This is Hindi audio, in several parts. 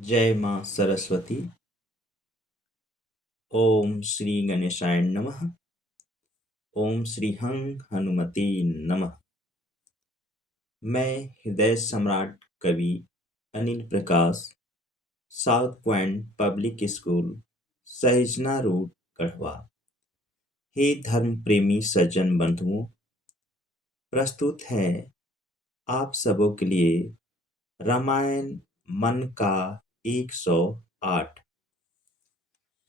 जय माँ सरस्वती। ओम श्री गणेशाय नमः। ओम श्री हंग हनुमते नमः। मैं हृदय सम्राट कवि Anil Prakash, south point public school, Sahijana road, Garhwa. हे धर्म प्रेमी सज्जन बंधुओं, प्रस्तुत है आप सबों के लिए रामायण मन का 108।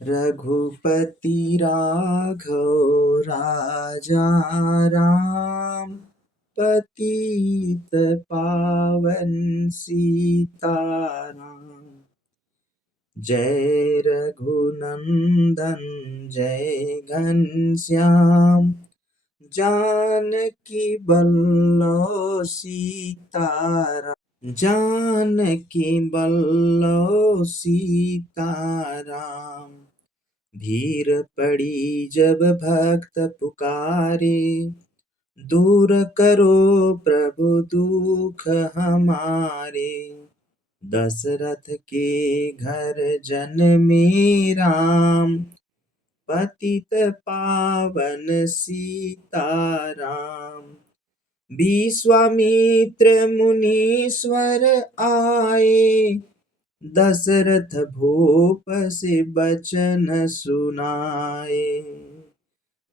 रघुपति राघव राजा राम, पतित पावन सीताराम। जय रघुनंदन जय घनश्याम, जानकी बल्लभ सीताराम। जानकी बल्लभ सीताराम। भीड़ पड़ी जब भक्त पुकारे, दूर करो प्रभु दुख हमारे। दशरथ के घर जन्मे राम, पतित पावन सीताराम। विश्वामित्र मुनीश्वर आए, दशरथ भूप से बचन सुनाए।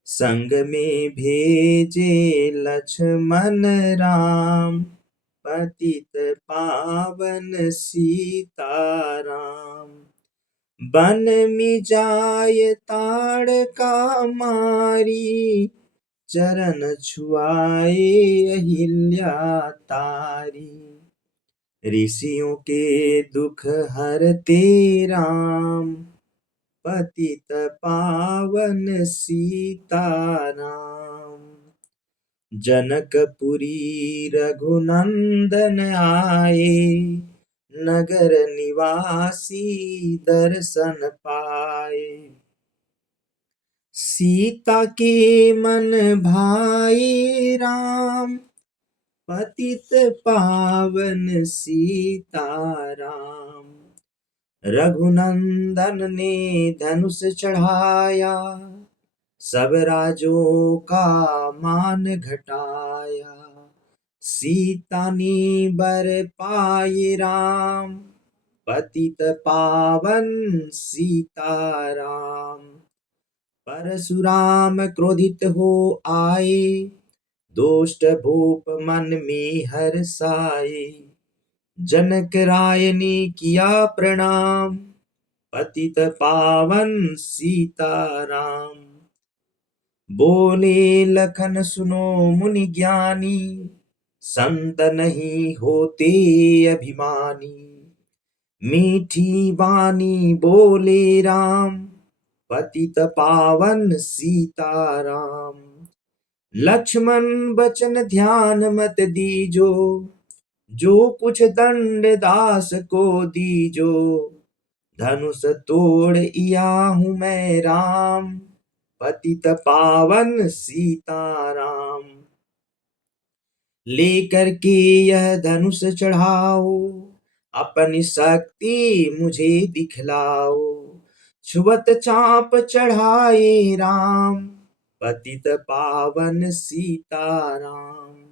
संग में भेजे लक्ष्मण राम, पतित पावन सीताराम। वन में जाय ताड़का मारी, चरण छुआए अहिल्या तारी। ऋषियों के दुख हरते राम, पतित पावन सीताराम। जनकपुरी रघुनंदन आए, नगर निवासी दर्शन पाए। सीता के मन भाए राम, पतित पावन सीताराम। रघुनंदन ने धनुष चढ़ाया, सब राजों का मान घटाया। सीता ने बर पाए राम, पतित पावन सीताराम। परशुराम क्रोधित हो आए, दुष्ट भूप मन में हर्षाए। जनक राय ने किया प्रणाम, पतित पावन सीताराम। बोले लखन सुनो मुनि ज्ञानी, संत नहीं होते अभिमानी। मीठी वाणी बोले राम, पतित पावन सीताराम। लक्ष्मण बचन ध्यान मत दीजो, जो कुछ दंड दास को दीजो। धनुष तोड़ इया हूँ मैं राम, पतित पावन सीताराम। लेकर के यह धनुष चढ़ाओ, अपनी शक्ति मुझे दिखलाओ। छुअत चाप चढ़ाए राम, पतित पावन सीताराम।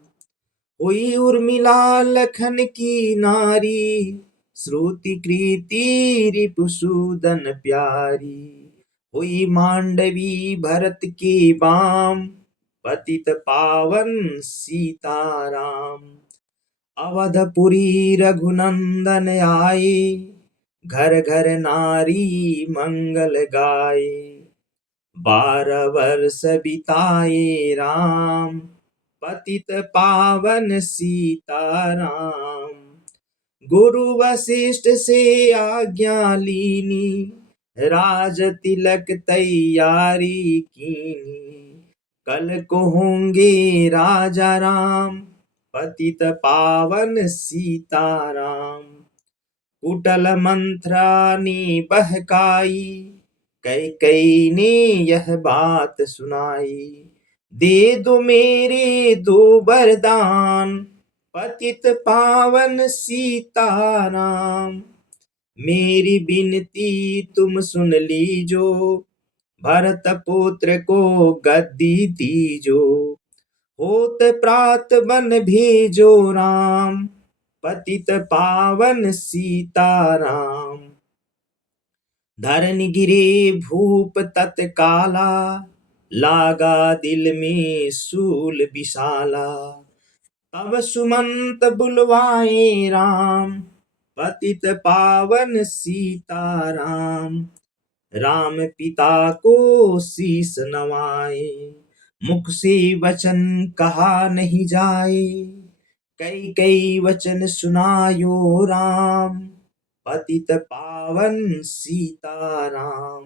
हुई उर्मिला लखन की नारी, श्रुति कृति रिपुसूदन प्यारी। हुई मांडवी भरत के बाम, पतित पावन सीताराम। अवधपुरी रघुनंदन आए, घर घर नारी मंगल गाए। 12 वर्ष बिताए राम, पतित पावन सीताराम। गुरु वशिष्ठ से आज्ञा लीनी, राज तिलक तैयारी कीनी। कल को होंगे राजा राम, पतित पावन सीताराम। कुटल मंत्रा ने बहकाई, कैकेयी ने यह बात सुनाई। दे दो मेरे 2 वरदान, पतित पावन सीताराम। मेरी बिनती तुम सुन लीजो, भरत पुत्र को गद्दी दीजो। होत प्रात बन भेजो राम, पतित पावन सीताराम। धरन गिरे भूप तत्काला, लागा दिल में सूल विशाला। तब सुमंत बुलवाए राम, पतित पावन सीताराम। राम पिता को शीस नवाए, मुख से वचन कहा नहीं जाए। कई कई वचन सुनायो राम, पतित पावन सीताराम।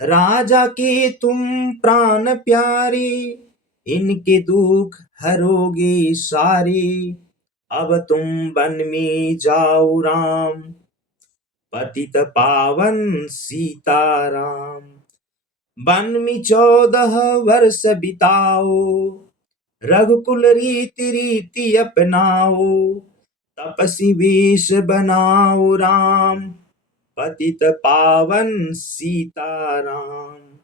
राजा के तुम प्राण प्यारे, इनके दुख हरोगे सारे। अब तुम वन में जाओ राम, पतित पावन सीताराम। वन में 14 वर्ष बिताओ, रघुकुल रीति रीति अपनाओ। तपसी वेश बनाओ राम, पतित पावन सीताराम।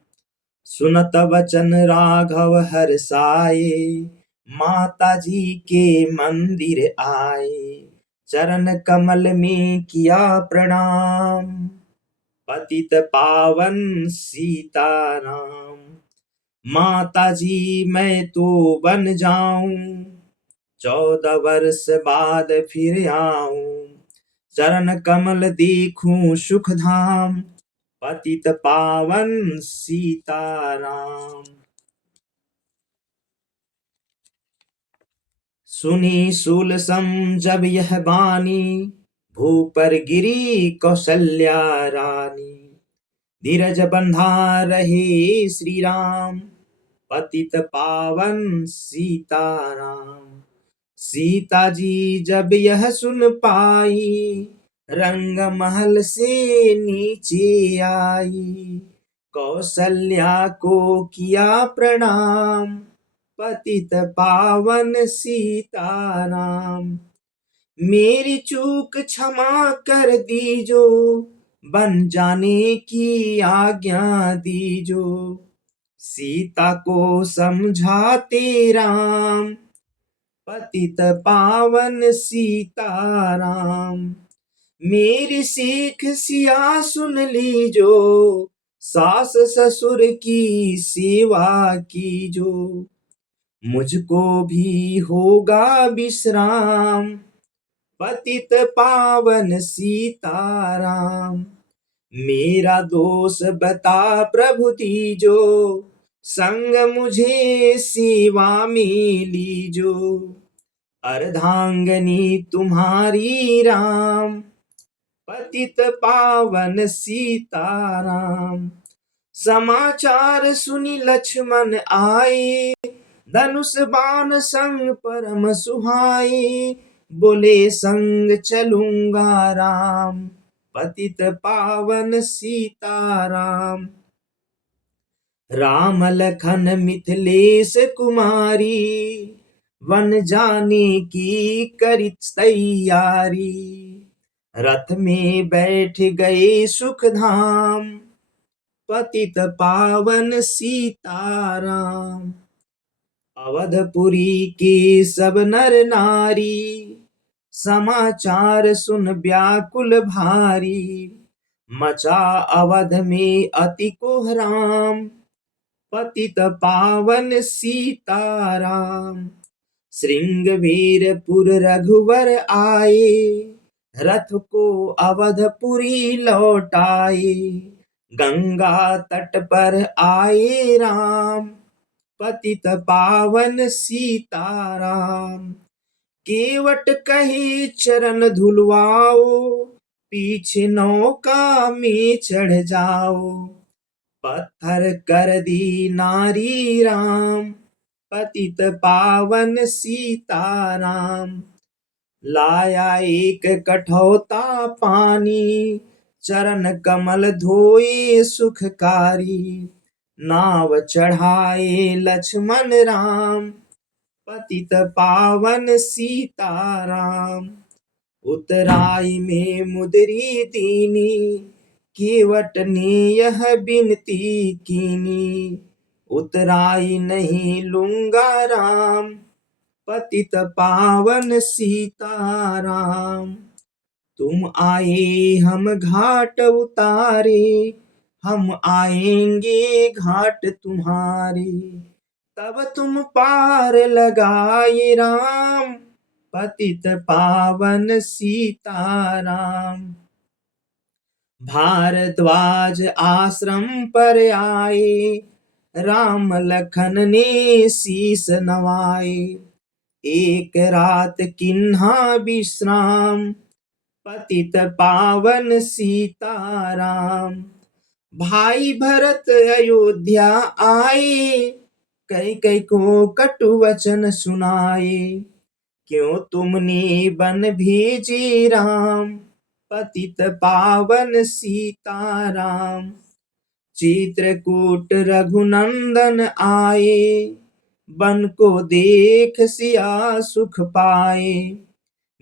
सुनत वचन राघव हर्षाए, माता जी के मंदिर आए। चरण कमल में किया प्रणाम, पतित पावन सीताराम। माता जी मैं तो बन जाऊं, 14 वर्ष बाद फिर आऊं। चरण कमल देखूं सुख धाम, पतित पावन सीताराम। सुनी सुलसम जब यह बानी, भूपर गिरी कौशल्या रानी। धीरज बंधा रहे श्री राम, पतित पावन सीताराम। सीता जी जब यह सुन पाई, रंग महल से नीचे आई। कौशल्या को किया प्रणाम, पतित पावन सीताराम। मेरी चूक क्षमा कर दीजो, बन जाने की आज्ञा दीजो। सीता को समझाते राम, पतित पावन सीताराम। मेरी सीख सिया सुन लीजो, सास ससुर की सेवा कीजो। मुझको भी होगा विश्राम, पतित पावन सीताराम। मेरा दोष बता प्रभु दीजो, संग मुझे सेवा में लीजो। अर्धांगनी तुम्हारी राम, पतित पावन सीताराम। समाचार सुनी लक्ष्मण आए, धनुष बाण संग परम सुहाए। बोले संग चलूंगा राम, पतित पावन सीताराम। राम लखन मिथिलेश कुमारी, वन जाने की करी तैयारी। रथ में बैठ गए सुख धाम, पतित पावन सीताराम। अवधपुरी के सब नर नारी, समाचार सुन व्याकुल भारी। मचा अवध में अति कोहराम, पतित पावन सीताराम। श्रृंगवीरपुर रघुवर आए, रथ को अवधपुरी लौटाए। गंगा तट पर आए राम, पतित पावन सीताराम। केवट कहे चरण धुलवाओ, पीछे नौका में चढ़ जाओ। पत्थर कर दी नारी राम, पतित पावन सीताराम। लाया एक कठौता पानी, चरण कमल धोए सुखकारी। नाव चढ़ाए लक्ष्मण राम, पतित पावन सीताराम। उतराई में मुदरी दीनी, केवट ने यह बिनती कीनी। उतराई नहीं लूंगा राम, पतित पावन सीताराम। तुम आए हम घाट उतारे, हम आएंगे घाट तुम्हारे। तब तुम पार लगाए राम, पतित पावन सीताराम। भारद्वाज आश्रम पर आए, राम लखन ने शीस नवाए। एक रात किन्हा विश्राम, पतित पावन सीताराम। भाई भरत अयोध्या आए, कई को कटु वचन सुनाए। क्यों तुमने बन भेजे राम, पतित पावन सीताराम। चित्रकूट रघुनंदन आए, बन को देख सिया सुख पाए।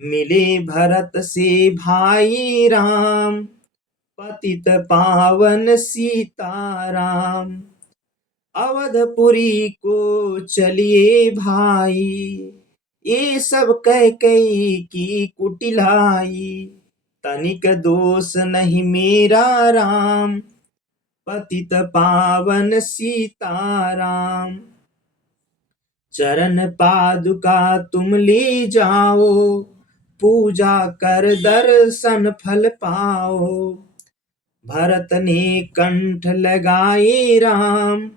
मिले भरत से भाई राम, पतित पावन सीताराम। अवधपुरी को चलिए भाई, ये सब कैकेयी की कुटिलाई। तनिक दोष नहीं मेरा राम, पतित पावन सीताराम। चरण पादुका तुम ले जाओ, पूजा कर दर्शन फल पाओ। भरत ने कंठ लगाए राम,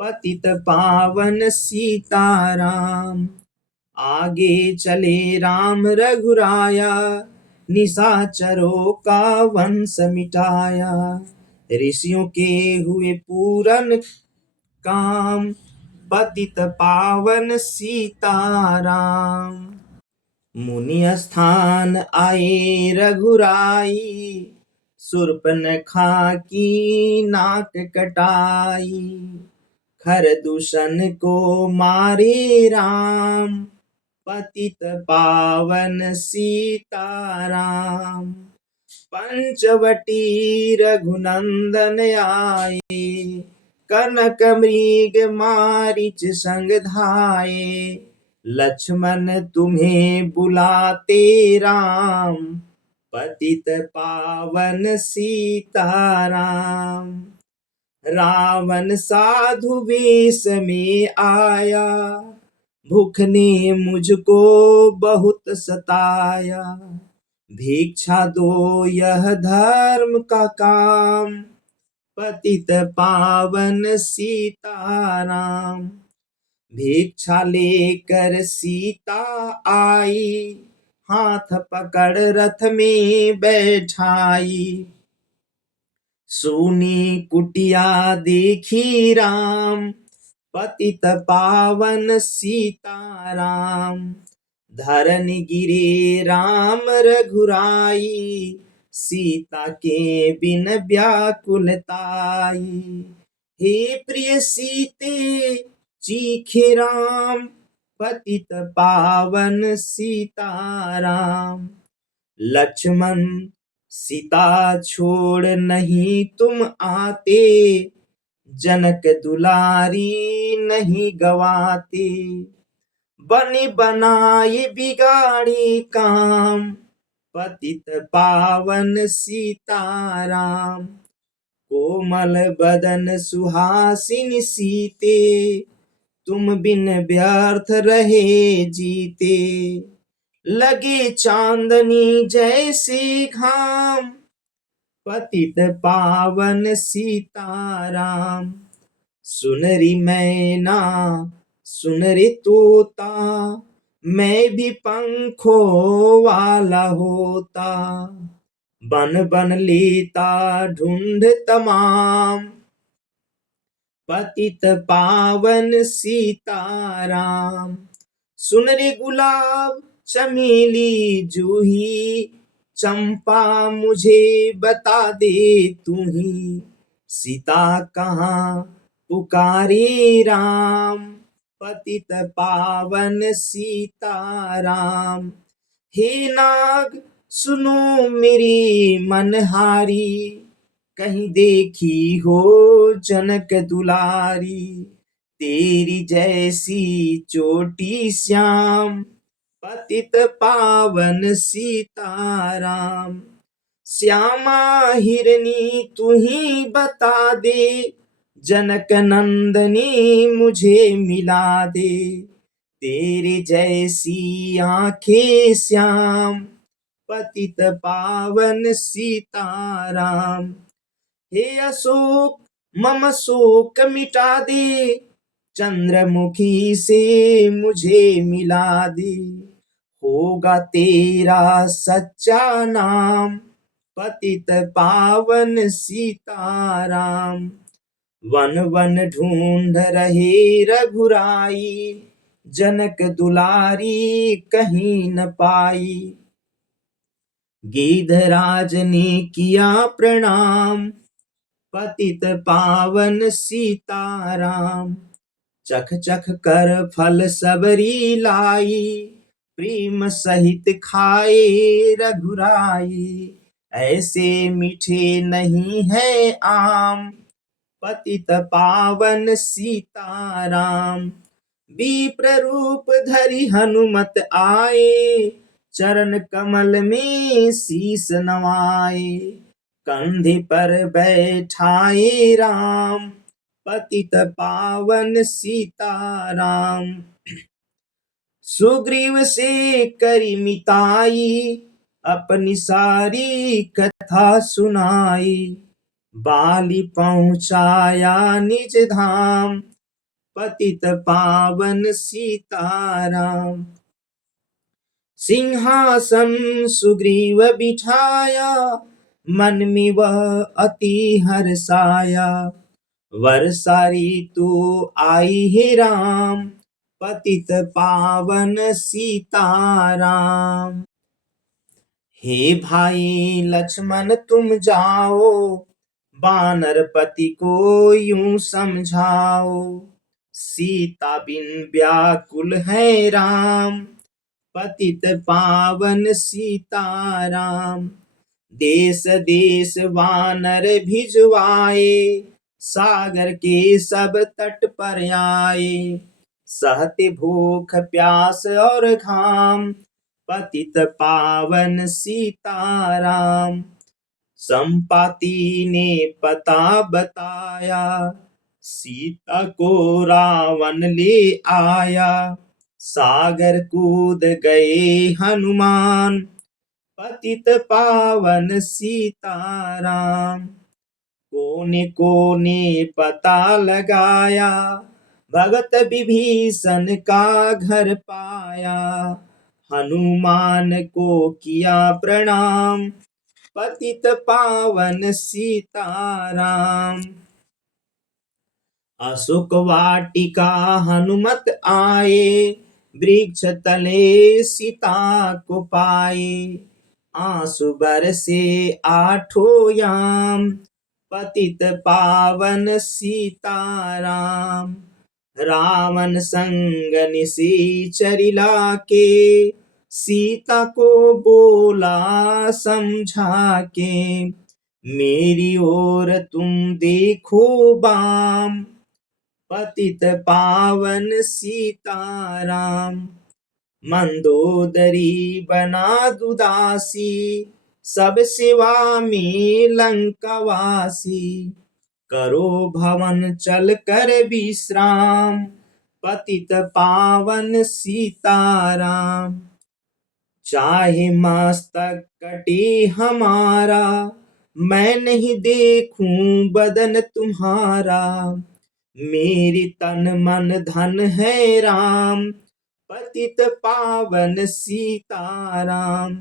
पतित पावन सीताराम। आगे चले राम रघुराया, निशाचरों का वंश मिटाया। ऋषियों के हुए पूरन काम, पतित पावन सीताराम। मुनि स्थान आए रघुराई, शूर्पणखा की नाक कटाई। खरदूषण को मारे राम, पतित पावन सीताराम। पंचवटी रघुनंदन आए, कनक मृग मारिच संग धाये। लक्ष्मण तुम्हें बुलाते राम, पतित पावन सीताराम। रावण साधु वेश में आया, भूख ने मुझको बहुत सताया। भिक्षा दो यह धर्म का काम, पतित पावन सीताराम। भिक्षा लेकर सीता आई, हाथ पकड़ रथ में बैठाई। सुनी कुटिया देखी राम, पतित पावन सीताराम। धरन गिरे राम रघुराई, सीता के बिन व्याकुलताई। हे प्रिय सीते चीखे राम, पतित पावन सीताराम। लक्ष्मण सीता छोड़ नहीं तुम आते, जनक दुलारी नहीं गवाते। बनी बनाए बिगाड़ी काम, पतित पावन सीताराम। कोमल बदन सुहासिनी सीते, तुम बिन व्यर्थ रहे जीते। लगे चांदनी जैसे घाम, पतित पावन सीताराम। सुनरी मैना सुन रे तोता, मैं भी पंखों वाला होता। बन बन लेता ढूंढ तमाम, पतित पावन सीताराम। सुन रे गुलाब चमेली जूही, चंपा मुझे बता दे तू ही। सीता कहाँ पुकारे राम, पतित पावन सीताराम। हे नाग सुनो मेरी मनहारी, कहीं देखी हो जनक दुलारी, तेरी जैसी चोटी श्याम, पतित पावन सीताराम। श्यामा हिरनी तू ही बता दे, जनक नंदनी मुझे मिला दे, तेरे जैसी आंखें श्याम, पतित पावन सीताराम। हे अशोक मम शोक मिटा दे, चंद्रमुखी से मुझे मिला दे, होगा तेरा सच्चा नाम, पतित पावन सीताराम। वन वन ढूंढ रहे रघुराई, जनक दुलारी कहीं न पाई, गिधराज ने किया प्रणाम, पतित पावन सीताराम। चख चख कर फल सबरी लाई, प्रेम सहित खाए रघुराई, ऐसे मीठे नहीं है आम, पतित पावन सीताराम। विप्र रूप धरि हनुमत आए, चरण कमल में शीस नवाए, कंधे पर बैठाए राम, पतित पावन सीताराम। सुग्रीव से करी मिताई, अपनी सारी कथा सुनाई, बाली पहुंचाया निज धाम, पतित पावन सीताराम। सिंहासन सुग्रीव बिठाया, मन में वह अति हर्षाया, वर्षा ऋतु आई है राम, पतित पावन सीताराम। हे भाई लक्ष्मण तुम जाओ, वानर पति को यूं समझाओ, सीता बिन व्याकुल है राम, पतित पावन सीताराम। देश देश वानर भिजवाए, सागर के सब तट पर आए, सहते भूख प्यास और घाम, पतित पावन सीताराम। संपाति ने पता बताया, सीता को रावण ले आया, सागर कूद गए हनुमान, पतित पावन सीताराम। कोने कोने पता लगाया, भगत विभीषण का घर पाया, हनुमान को किया प्रणाम, पतित पावन सीताराम। अशोक वाटिका हनुमत आए, वृक्ष तले सीता को पाए, आंसू बरसे आठों याम, पतित पावन सीताराम। रावण संग निशाचर लाके, सीता को बोला समझा के, मेरी ओर तुम देखो बाम, पतित पावन सीताराम। मंदोदरी बना दुदासी, सब सेवा में लंकावासी, करो भवन चल कर विश्राम, पतित पावन सीताराम। चाहे मस्तक कटे हमारा, मैं नहीं देखूं बदन तुम्हारा, मेरी तन मन धन है राम, पतित पावन सीताराम।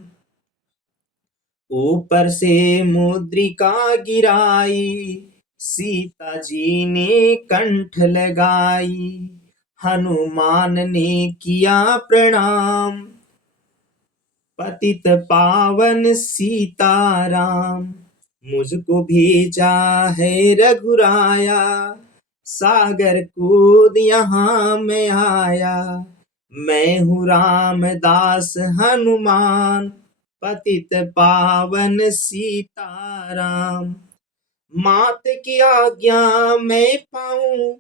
ऊपर से मुद्रिका गिराई, सीता जी ने कंठ लगाई, हनुमान ने किया प्रणाम, पतित पावन सीताराम। मुझको भेजा है रघुराया, सागर कूद यहाँ मैं आया, मैं हूँ रामदास हनुमान, पतित पावन सीताराम। मात की आज्ञा मैं पाऊं,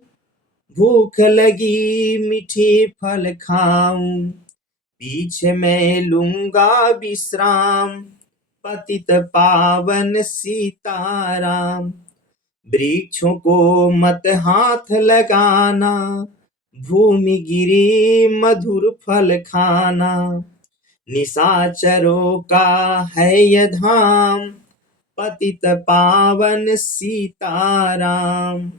भूख लगी मीठे फल खाऊं। पीछे मैं लूंगा विश्राम, पतित पावन सीताराम। वृक्षों को मत हाथ लगाना, भूमि गिरी मधुर फल खाना। निशाचरों का है यह धाम, पतित पावन सीताराम।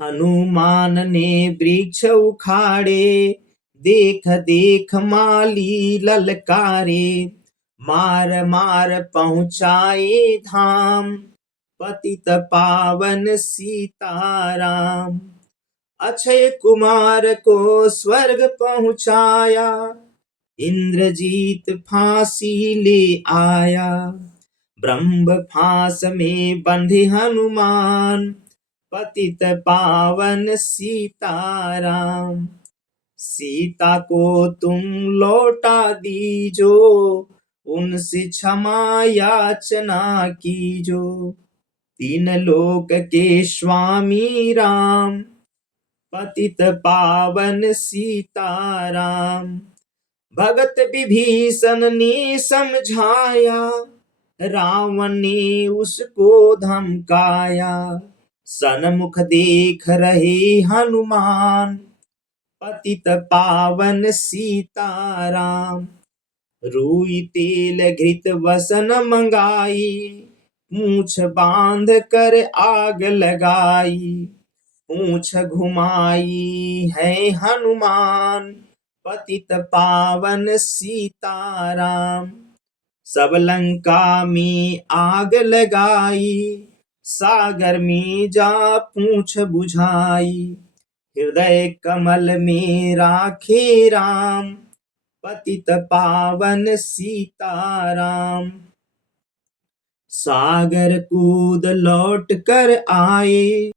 हनुमान ने वृक्ष उखाड़े, देख देख माली ललकारे। मार मार पहुँचाए धाम, पतित पावन सीताराम। अक्षय कुमार को स्वर्ग पहुँचाया, इंद्रजीत फांसी ले आया। ब्रह्म फांस में बंधे हनुमान, पतित पावन सीताराम। सीता को तुम लौटा दीजो, उनसे क्षमा याचना कीजो। तीन लोक के स्वामी राम, पतित पावन सीताराम। भगत विभीषण ने समझाया, रावण ने उसको धमकाया। सन्मुख देख रहे हनुमान, पतित पावन सीताराम। रुई तेल घृत वसन मंगाई, पूंछ बांध कर आग लगाई। पूंछ घुमाई है हनुमान, पतित पावन सीताराम। सब लंका में आग लगाई, सागर में जा पूंछ बुझाई। हृदय कमल में राखे राम, पतित पावन सीताराम। सागर कूद लौट कर आए,